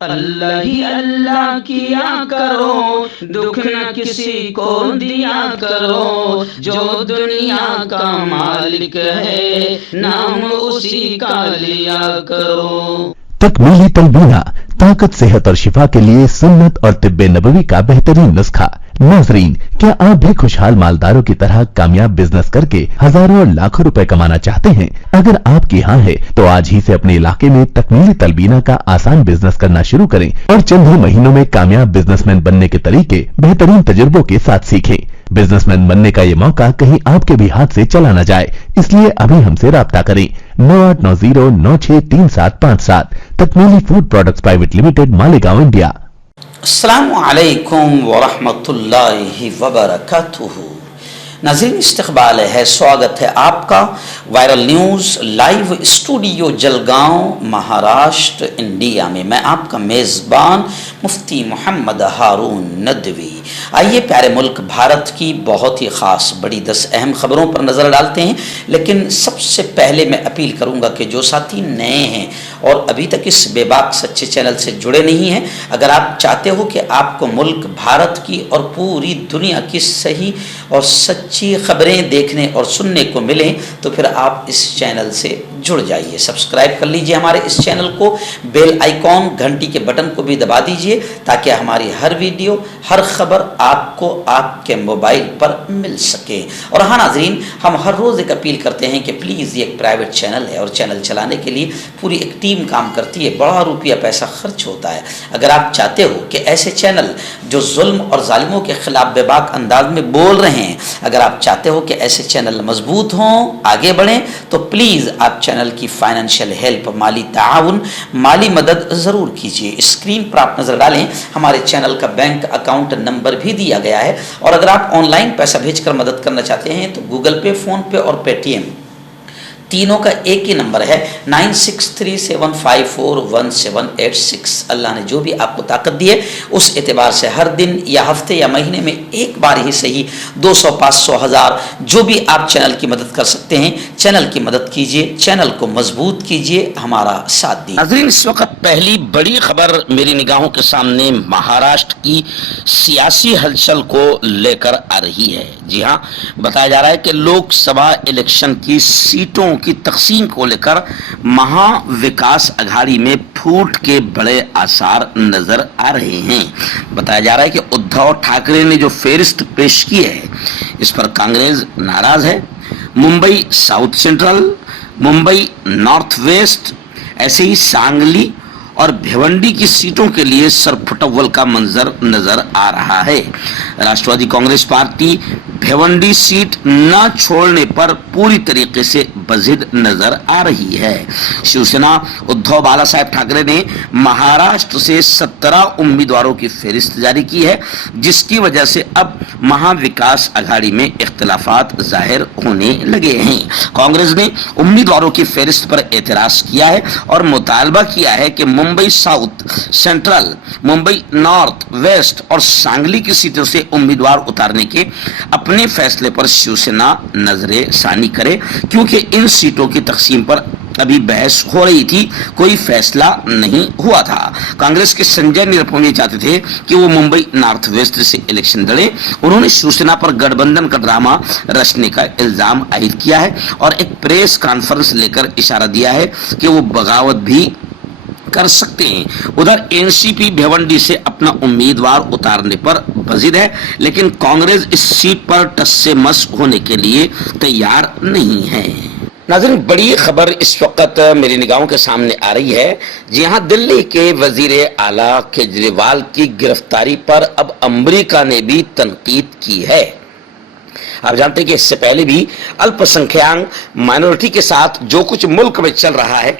اللہ ہی اللہ کیا کرو، دکھ نہ کسی کو دیا کرو، جو دنیا کا مالک ہے نام اسی کا لیا کرو۔ تکمیلی تلبینہ، طاقت، صحت اور شفا کے لیے سنت اور طب نبوی کا بہترین نسخہ۔ ناظرین، کیا آپ بھی خوشحال مالداروں کی طرح کامیاب بزنس کر کے ہزاروں اور لاکھوں روپے کمانا چاہتے ہیں؟ اگر آپ کی ہاں ہے تو آج ہی سے اپنے علاقے میں تکمیلی تلبینہ کا آسان بزنس کرنا شروع کریں اور چند ہی مہینوں میں کامیاب بزنس مین بننے کے طریقے بہترین تجربوں کے ساتھ سیکھیں۔ بزنس مین بننے کا یہ موقع کہیں آپ کے بھی ہاتھ سے چلا نہ جائے، اس لیے ابھی ہم سے رابطہ کریں۔ 9890963757 Takmili food products private limited, Malegaon, India. السلام علیکم ورحمۃ اللہ وبرکاتہ۔ ناظرین، استقبال ہے، سواگت ہے آپ کا viral news live studio Jalgaon, Maharashtra, India میں۔ میں آپ کا میزبان مفتی محمد ہارون ندوی۔ آئیے پیارے ملک بھارت کی بہت ہی خاص بڑی 10 اہم خبروں پر نظر ڈالتے ہیں، لیکن سب سے پہلے میں اپیل کروں گا کہ جو ساتھی نئے ہیں اور ابھی تک اس بے باک سچے چینل سے جڑے نہیں ہیں، اگر آپ چاہتے ہو کہ آپ کو ملک بھارت کی اور پوری دنیا کی صحیح اور سچی خبریں دیکھنے اور سننے کو ملیں تو پھر آپ اس چینل سے جڑ جائیے، سبسکرائب کر لیجئے ہمارے اس چینل کو، بیل آئیکن گھنٹی کے بٹن کو بھی دبا دیجئے تاکہ ہماری ہر ویڈیو، ہر خبر آپ کو آپ کے موبائل پر مل سکے۔ اور ہاں ناظرین، ہم ہر روز ایک اپیل کرتے ہیں کہ پلیز یہ ایک پرائیویٹ چینل ہے اور چینل چلانے کے لیے پوری ایک ٹیم کام کرتی ہے، بڑا روپیہ پیسہ خرچ ہوتا ہے۔ اگر آپ چاہتے ہو کہ ایسے چینل جو ظلم اور ظالموں کے خلاف بے باک انداز میں بول رہے ہیں، اگر آپ چاہتے ہو کہ ایسے چینل مضبوط ہوں، آگے بڑھیں، تو پلیز آپ چینل کی فائنینشیل ہیلپ، مالی تعاون، مالی مدد ضرور کیجیے۔ اسکرین پر آپ نظر ڈالیں، ہمارے چینل کا بینک اکاؤنٹ نمبر بھی دیا گیا ہے، اور اگر آپ آن لائن پیسہ بھیج کر مدد کرنا چاہتے ہیں تو گوگل پے، فون پے اور پے ٹی ایم تینوں کا ایک ہی نمبر ہے، 9637541786۔ اللہ نے جو بھی آپ کو طاقت دی ہے اس اعتبار سے ہر دن یا ہفتے یا مہینے میں ایک بار ہی صحیح 200، 500، 1000 جو بھی آپ چینل کی مدد کر سکتے ہیں، چینل کی مدد کیجئے، چینل کو مضبوط کیجئے، ہمارا ساتھ دیجئے۔ ناظرین، اس وقت پہلی بڑی خبر میری نگاہوں کے سامنے مہاراشٹر کی سیاسی ہلچل کو لے کر آ رہی ہے۔ جی ہاں، بتایا جا رہا ہے کہ لوک سبھا الیکشن کی سیٹوں کی تقسیم کو لے کر مہا وکاس اگھاڑی میں پھوٹ کے بڑے آثار نظر آ رہے ہیں۔ بتایا جا رہا ہے کہ ادھو ٹھاکرے نے جو فہرست پیش کی ہے اس پر کانگریس ناراض ہے۔ Mumbai south central, Mumbai north west, ایسے ہی سانگلی اور بھیونڈی کی سیٹوں کے لیے سرپھٹول کا منظر نظر آ رہا ہے۔ راشٹروادی کانگریس پارٹی بھیونڈی سیٹ نہ چھوڑنے پر پوری طریقے سے بضد نظر آ رہی ہے۔ شیوسینا ادھو بالا صاحب ٹھاکرے نے مہاراشٹر سے 17 امیدواروں کی فہرست جاری کی ہے، جس کی وجہ سے اب مہا وکاس اگھاڑی میں اختلافات ظاہر ہونے لگے ہیں۔ کانگریس نے امیدواروں کی فہرست پر اعتراض کیا ہے اور مطالبہ کیا ہے کہ Mumbai south central, Mumbai north west اور سانگلی کی سیٹوں سے امیدوار اتارنے کے اپنے فیصلے پر شیوسینا نظر ثانی کرے، کیونکہ ان سیٹوں کی تقسیم پر ابھی بحث ہو رہی تھی، کوئی فیصلہ نہیں ہوا تھا۔ کانگریس کے سنجے نیرپون یہ چاہتے تھے کہ وہ ممبئی نارتھ ویسٹ سے الیکشن لڑیں۔ انہوں نے شیوسینا پر گٹھ بندھن کا ڈرامہ رچنے کا الزام عائد کیا ہے اور ایک پریس کانفرنس لے کر اشارہ دیا ہے کہ وہ بغاوت بھی کر سکتے ہیں۔ ادھر این سی پی بھیونڈی سے اپنا امیدوار اتارنے پر بضد ہے، لیکن کانگریس اس سیٹ پر ٹس سے مس ہونے کے لیے تیار نہیں ہے۔ ناظرین، بڑی خبر اس وقت میری نگاہوں کے سامنے آ رہی ہے۔ جی ہاں، دلی کے وزیر اعلیٰ کیجریوال کی گرفتاری پر اب امریکہ نے بھی تنقید کی ہے۔ آپ جانتے ہیں کہ اس سے پہلے بھی الپ سنکھیانک مائنورٹی کے ساتھ جو کچھ ملک میں چل رہا ہے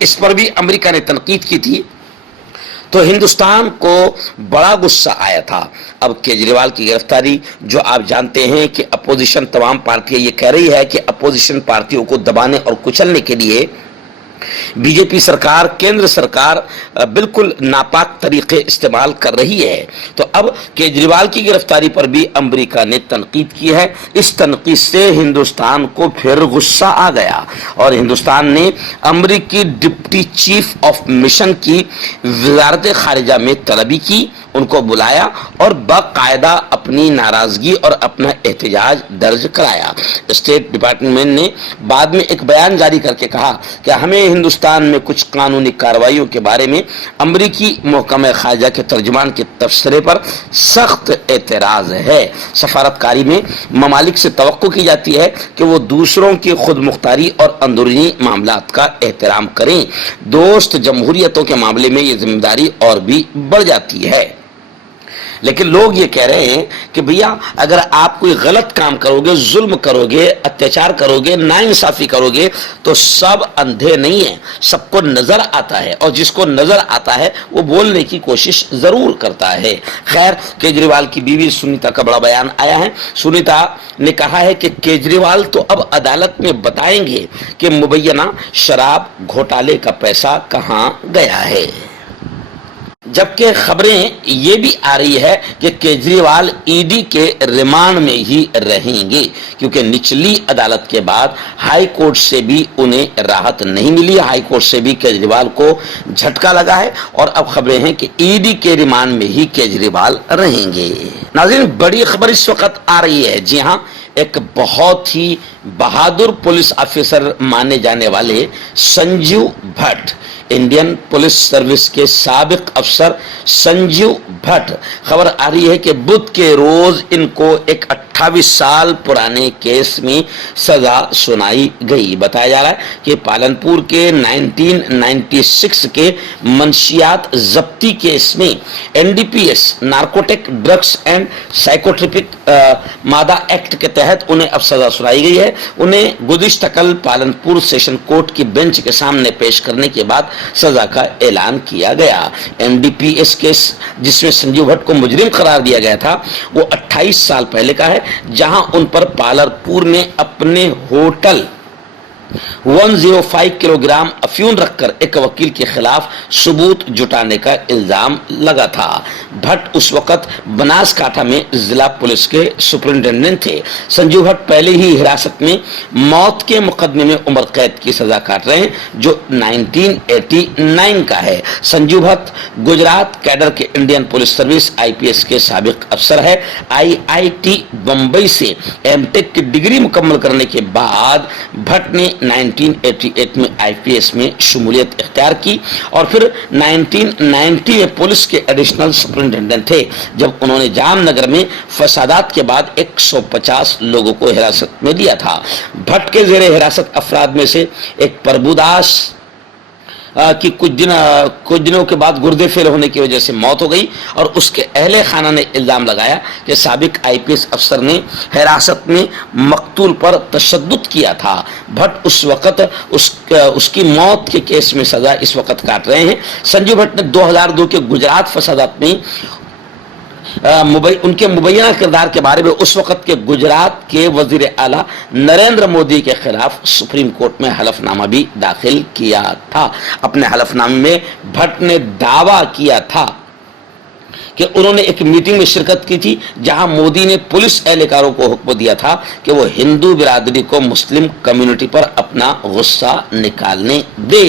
اس پر بھی امریکہ نے تنقید کی تھی، تو ہندوستان کو بڑا غصہ آیا تھا۔ اب کیجریوال کی گرفتاری، جو آپ جانتے ہیں کہ اپوزیشن تمام پارٹیاں یہ کہہ رہی ہے کہ اپوزیشن پارٹیوں کو دبانے اور کچلنے کے لیے بی جے پی سرکار، کیندر سرکار بالکل ناپاک طریقے استعمال کر رہی ہے۔ تو اب کیجریوال کی گرفتاری پر بھی امریکہ نے تنقید کی ہے۔ اس تنقید سے ہندوستان کو پھر غصہ آ گیا اور ہندوستان نے امریکی ڈپٹی چیف آف مشن کی وزارت خارجہ میں طلبی کی، ان کو بلایا اور باقاعدہ اپنی ناراضگی اور اپنا احتجاج درج کرایا۔ اسٹیٹ ڈپارٹمنٹ نے بعد میں ایک بیان جاری کر کے کہا کہ ہمیں ہندوستان میں کچھ قانونی کارروائیوں کے بارے میں امریکی محکمہ خارجہ کے ترجمان کے تبصرے پر سخت اعتراض ہے۔ سفارتکاری میں ممالک سے توقع کی جاتی ہے کہ وہ دوسروں کی خود مختاری اور اندرونی معاملات کا احترام کریں۔ دوست جمہوریتوں کے معاملے میں یہ ذمہ داری اور بھی بڑھ جاتی ہے۔ لیکن لوگ یہ کہہ رہے ہیں کہ بھیا اگر آپ کوئی غلط کام کرو گے، ظلم کرو گے، اتیاچار کرو گے، ناانصافی کرو گے تو سب اندھے نہیں ہیں، سب کو نظر آتا ہے، اور جس کو نظر آتا ہے وہ بولنے کی کوشش ضرور کرتا ہے۔ خیر، کیجریوال کی بیوی سنیتا کا بڑا بیان آیا ہے۔ سنیتا نے کہا ہے کہ کیجریوال تو اب عدالت میں بتائیں گے کہ مبینہ شراب گھوٹالے کا پیسہ کہاں گیا ہے۔ جبکہ خبریں یہ بھی آ رہی ہے کہ کیجریوال ای ڈی کے ریمانڈ میں ہی رہیں گے، کیونکہ نچلی عدالت کے بعد ہائی کورٹ سے بھی انہیں راحت نہیں ملی، ہائی کورٹ سے بھی کیجریوال کو جھٹکا لگا ہے، اور اب خبریں ہیں کہ ای ڈی کے ریمانڈ میں ہی کیجریوال رہیں گے۔ ناظرین، بڑی خبر اس وقت آ رہی ہے، جی ہاں، ایک بہت ہی بہادر پولیس آفیسر مانے جانے والے Sanjiv Bhatt, Indian police service کے سابق افسر سنجیو بھٹ، خبر آ رہی ہے کہ بدھ کے روز ان کو ایک 28 سال پرانے کیس میں سزا سنائی گئی۔ بتایا جا رہا ہے کہ پالنپور کے 1996 کے منشیات ضبطی کیس میں N D P S narcotic drugs and psychotropic مادہ ایکٹ کے تحت انہیں اب سزا سنائی گئی ہے۔ انہیں گزشتہ کل پالنپور سیشن کورٹ کی بینچ کے سامنے پیش کرنے کے بعد سزا کا اعلان کیا گیا۔ N D P S case جس میں سنجیو بھٹ کو مجرم قرار دیا گیا تھا وہ 28 سال پہلے کا ہے، جہاں ان پر پالنپور میں اپنے ہوٹل 105 کلو گرام افیون رکھ کر ایک وکیل کے خلاف ثبوت جٹانے کا الزام لگا تھا۔ بھٹ اس وقت بناسکانٹھا میں ضلع پولیس کے سپرنٹینڈنٹ تھے۔ سنجیو بھٹ پہلے ہی حراست میں موت کے مقدمے میں عمر قید کی سزا کاٹ رہے ہیں، جو 1989 کا ہے۔ سنجیو بھٹ گجرات کیڈر کے Indian police service I P S کے سابق افسر ہے۔ آئی آئی ٹی بمبئی سے ایم ٹیک کی ڈگری مکمل کرنے کے بعد بھٹ نے 1988 میں آئی پی ایس میں شمولیت اختیار کی اور پھر 1990 میں پولیس کے ایڈیشنل سپرنٹینڈنٹ تھے، جب انہوں نے جام نگر میں فسادات کے بعد 150 لوگوں کو حراست میں لیا تھا۔ بھٹ کے زیر حراست افراد میں سے ایک پربوداس کی کچھ دنوں کے بعد گردے فیل ہونے کی وجہ سے موت ہو گئی، اور اس کے اہل خانہ نے الزام لگایا کہ سابق آئی پی ایس افسر نے حراست میں مقتول پر تشدد کیا تھا۔ بھٹ اس وقت اس کی موت کے کیس میں سزا اس وقت کاٹ رہے ہیں۔ سنجیو بھٹ نے 2002 کے گجرات فسادات میں ان کے مبینہ کردار کے بارے میں اس وقت کے گجرات کے وزیر اعلیٰ نریندر مودی کے خلاف سپریم کورٹ میں حلف نامہ بھی داخل کیا تھا۔ اپنے حلف نامے میں بھٹ نے دعویٰ کیا تھا کہ انہوں نے ایک میٹنگ میں شرکت کی تھی جہاں مودی نے پولیس اہلکاروں کو حکم دیا تھا کہ وہ ہندو برادری کو مسلم کمیونٹی پر اپنا غصہ نکالنے دے۔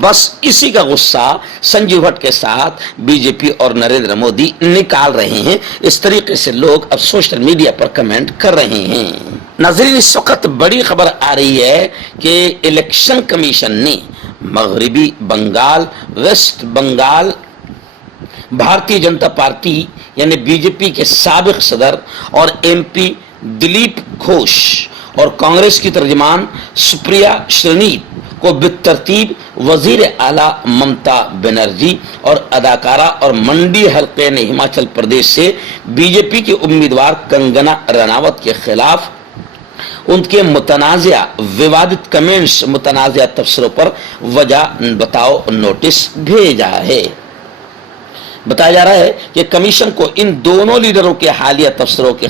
بس اسی کا غصہ سنجیو بھٹ کے ساتھ بی جے پی اور نریندر مودی نکال رہے ہیں۔ اس طریقے سے لوگ اب سوشل میڈیا پر کمنٹ کر رہے ہیں۔ ناظرین، اس وقت بڑی خبر آ رہی ہے کہ الیکشن کمیشن نے مغربی بنگال، ویسٹ بنگال، بھارتیہ جنتا پارٹی یعنی بی جے پی کے سابق صدر اور ایم پی دلیپ گھوش اور کانگریس کی ترجمان سپریا شرنیت کو بالترتیب وزیر اعلیٰ ممتا بنرجی اور اداکارہ اور منڈی حلقے نے ہماچل پردیش سے بی جے پی کی امیدوار کنگنا رناوت کے خلاف ان کے متنازعہ ووادت کمنٹس، متنازعہ تبصروں پر وجہ بتاؤ نوٹس بھیجا ہے۔ بتایا جا رہا ہے کہ کمیشن کو ان دونوں لیڈروں کے حالیہ تبصروں کے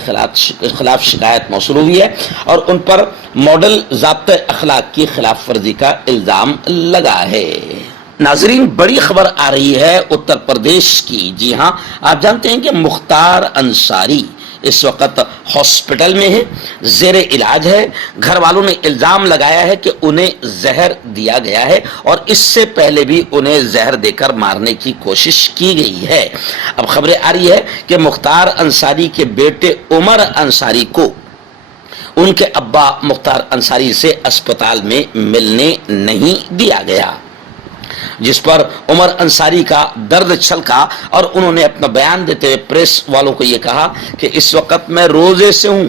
خلاف شکایت موصول ہوئی ہے اور ان پر ماڈل ضابطۂ اخلاق کی خلاف ورزی کا الزام لگا ہے۔ ناظرین، بڑی خبر آ رہی ہے اتر پردیش کی۔ جی ہاں، آپ جانتے ہیں کہ مختار انصاری اس وقت ہاسپٹل میں ہے، زیر علاج ہے۔ گھر والوں نے الزام لگایا ہے کہ انہیں زہر دیا گیا ہے اور اس سے پہلے بھی انہیں زہر دے کر مارنے کی کوشش کی گئی ہے۔ اب خبریں آ رہی ہے کہ مختار انصاری کے بیٹے عمر انصاری کو ان کے ابا مختار انصاری سے اسپتال میں ملنے نہیں دیا گیا، جس پر عمر انصاری کا درد چھلکا اور انہوں نے اپنا بیان دیتے ہوئے پریس والوں کو یہ کہا کہ اس وقت میں روزے سے ہوں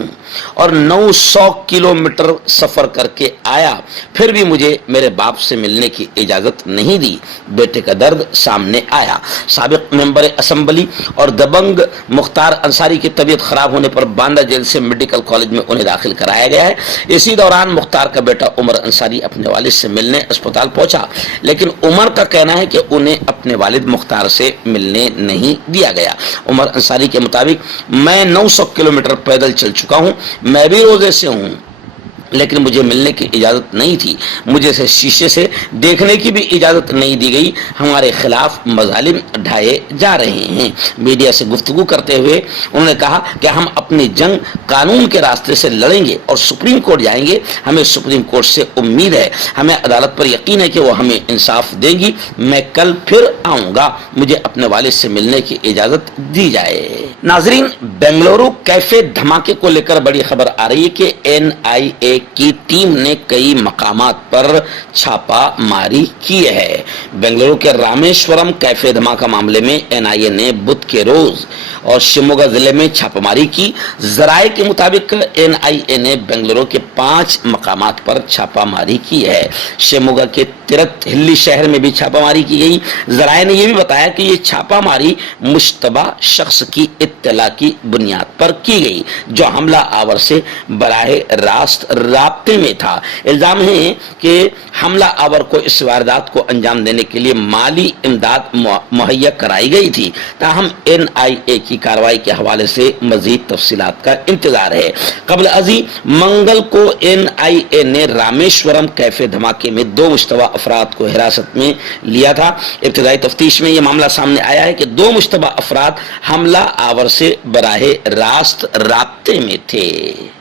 اور 900 کلومیٹر سفر کر کے آیا، پھر بھی مجھے میرے باپ سے ملنے کی اجازت نہیں دی۔ بیٹے کا درد سامنے آیا۔ سابق ممبر اسمبلی اور دبنگ مختار انصاری کی طبیعت خراب ہونے پر باندہ جیل سے میڈیکل کالج میں انہیں داخل کرایا گیا ہے۔ اسی دوران مختار کا بیٹا عمر انصاری اپنے والد سے ملنے اسپتال پہنچا، لیکن عمر کا کہنا ہے کہ انہیں اپنے والد مختار سے ملنے نہیں دیا گیا۔ عمر انصاری کے مطابق میں 900 کلومیٹر پیدل چل چکا ہوں، میں بھی روزے سے ہوں، لیکن مجھے ملنے کی اجازت نہیں تھی، مجھے سے شیشے سے دیکھنے کی بھی اجازت نہیں دی گئی، ہمارے خلاف مظالم ڈھائے جا رہے ہیں۔ میڈیا سے گفتگو کرتے ہوئے انہوں نے کہا کہ ہم اپنی جنگ قانون کے راستے سے لڑیں گے اور سپریم کورٹ جائیں گے، ہمیں سپریم کورٹ سے امید ہے، ہمیں عدالت پر یقین ہے کہ وہ ہمیں انصاف دے گی، میں کل پھر آؤں گا، مجھے اپنے والد سے ملنے کی اجازت دی جائے۔ ناظرین، بنگلورو کیفے دھماکے کو لے کر بڑی خبر آ رہی ہے کہ NIA کی ٹیم نے کئی مقامات پر چھاپا ماری کی ہے۔ بنگلورو کے رامیشورم کیفے دھماکہ معاملے میں NIA نے بدھ کے روز اور شیموگا ضلع میں چھاپا ماری کی۔ ذرائع کے مطابق NIA نے بنگلورو کے 5 مقامات پر چھاپا ماری کی ہے۔ شیموگا کے ترت ہلی شہر میں بھی چھاپا ماری کی گئی۔ ذرائع نے یہ بھی بتایا کہ یہ چھاپا ماری مشتبہ شخص کی اطلاع کی بنیاد پر کی گئی، جو حملہ آور سے براہ راست رابطے میں تھا۔ الزام ہے کہ حملہ آور کو اس واردات کو انجام دینے کے لیے مالی امداد مہیا کرائی گئی تھی۔ تاہم NIA کی کارروائی کے حوالے سے مزید تفصیلات کا انتظار ہے۔ قبل ازیں منگل کو NIA نے رامیشورم کیفے دھماکے میں 2 مشتبہ افراد کو حراست میں لیا تھا۔ ابتدائی تفتیش میں یہ معاملہ سامنے آیا ہے کہ 2 مشتبہ افراد حملہ آور سے براہ راست رابطے میں تھے۔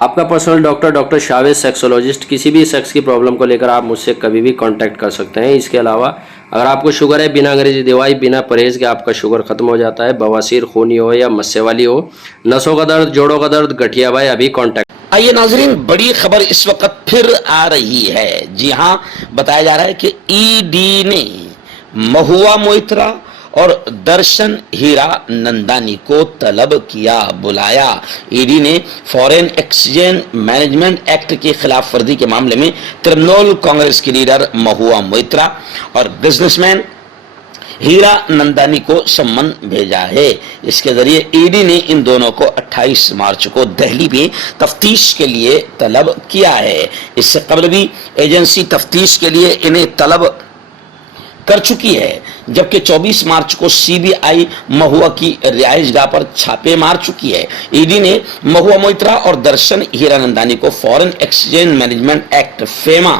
آپ کا پرسنل ڈاکٹر شاویز سیکسولوجسٹ، کسی بھی سیکس کی پرابلم کو لے کر آپ مجھ سے کبھی بھی کانٹیکٹ کر سکتے ہیں۔ اس کے علاوہ اگر آپ کو شوگر ہے، بنا انگریزی دوائی، بنا پرہیز کے آپ کا شوگر ختم ہو جاتا ہے، بواسیر، خونی ہو یا مسے والی ہو، نسوں کا درد، جوڑوں کا درد، گٹھیا بھائی، ابھی کانٹیکٹ۔ آئیے ناظرین، بڑی خبر اس وقت پھر آ رہی ہے۔ جی ہاں، بتایا جا رہا ہے کہ ED نے مہوا موئترا اور درشن ہیرا نندانی کو طلب کیا، بلایا۔ ED نے فورن ایکسچینج مینجمنٹ ایکٹ کی خلاف ورزی کے معاملے میں ترنمول کانگریس کی لیڈر مہوا موئترا اور بزنس مین ہیرا نندانی کو سمن بھیجا ہے۔ اس کے ذریعے ED نے ان دونوں کو 28 مارچ کو دہلی میں تفتیش کے لیے طلب کیا ہے۔ اس سے قبل بھی ایجنسی تفتیش کے لیے انہیں طلب کر چکی ہے، جبکہ 24 مارچ کو CBI مہوا کی رہائش گاہ پر چھاپے مار چکی ہے۔ ED نے مہوا موئترا اور درشن ہیرا نندانی کو فورن ایکسچینج مینجمنٹ ایکٹ فیما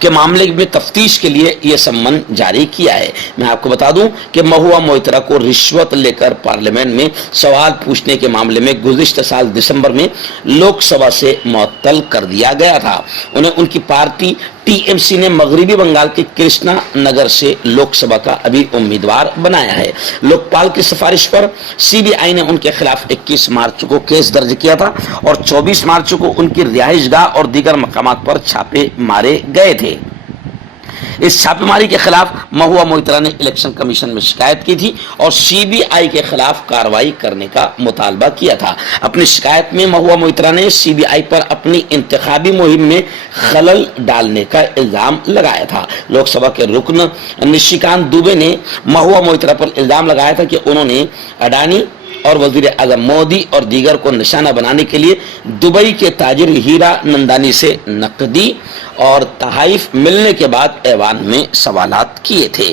کے معاملے میں تفتیش کے لیے یہ سمن جاری کیا ہے۔ میں آپ کو بتا دوں کہ مہوا موئترا کو رشوت لے کر پارلیمنٹ میں سوال پوچھنے کے معاملے میں گزشتہ سال دسمبر میں لوک سبھا سے معطل کر دیا گیا تھا۔ انہیں ان کی پارٹی TMC نے مغربی بنگال کے کرشنا نگر سے لوک سبھا کا ابھی امیدوار بنایا ہے۔ لوک پال کی سفارش پر CBI نے ان کے خلاف 21 مارچ کو کیس درج کیا تھا اور 24 مارچ کو ان کی رہائش گاہ اور دیگر مقامات پر چھاپے مارے گئے تھے۔ اس چھاپے ماری کے خلاف مہوا موئترا نے الیکشن کمیشن میں شکایت کی تھی اور CBI کے خلاف کارروائی کرنے کا مطالبہ کیا تھا۔ اپنی شکایت میں مہوا موئترا نے CBI پر اپنی انتخابی مہم میں خلل ڈالنے کا الزام لگایا تھا۔ لوک سبھا کے رکن نشیکانت دوبے نے مہوا موئترا پر الزام لگایا تھا کہ انہوں نے اڈانی اور وزیر اعظم مودی اور دیگر کو نشانہ بنانے کے لیے دبئی کے تاجر ہیرا نندانی سے نقدی اور تحائف ملنے کے بعد ایوان میں سوالات کیے تھے۔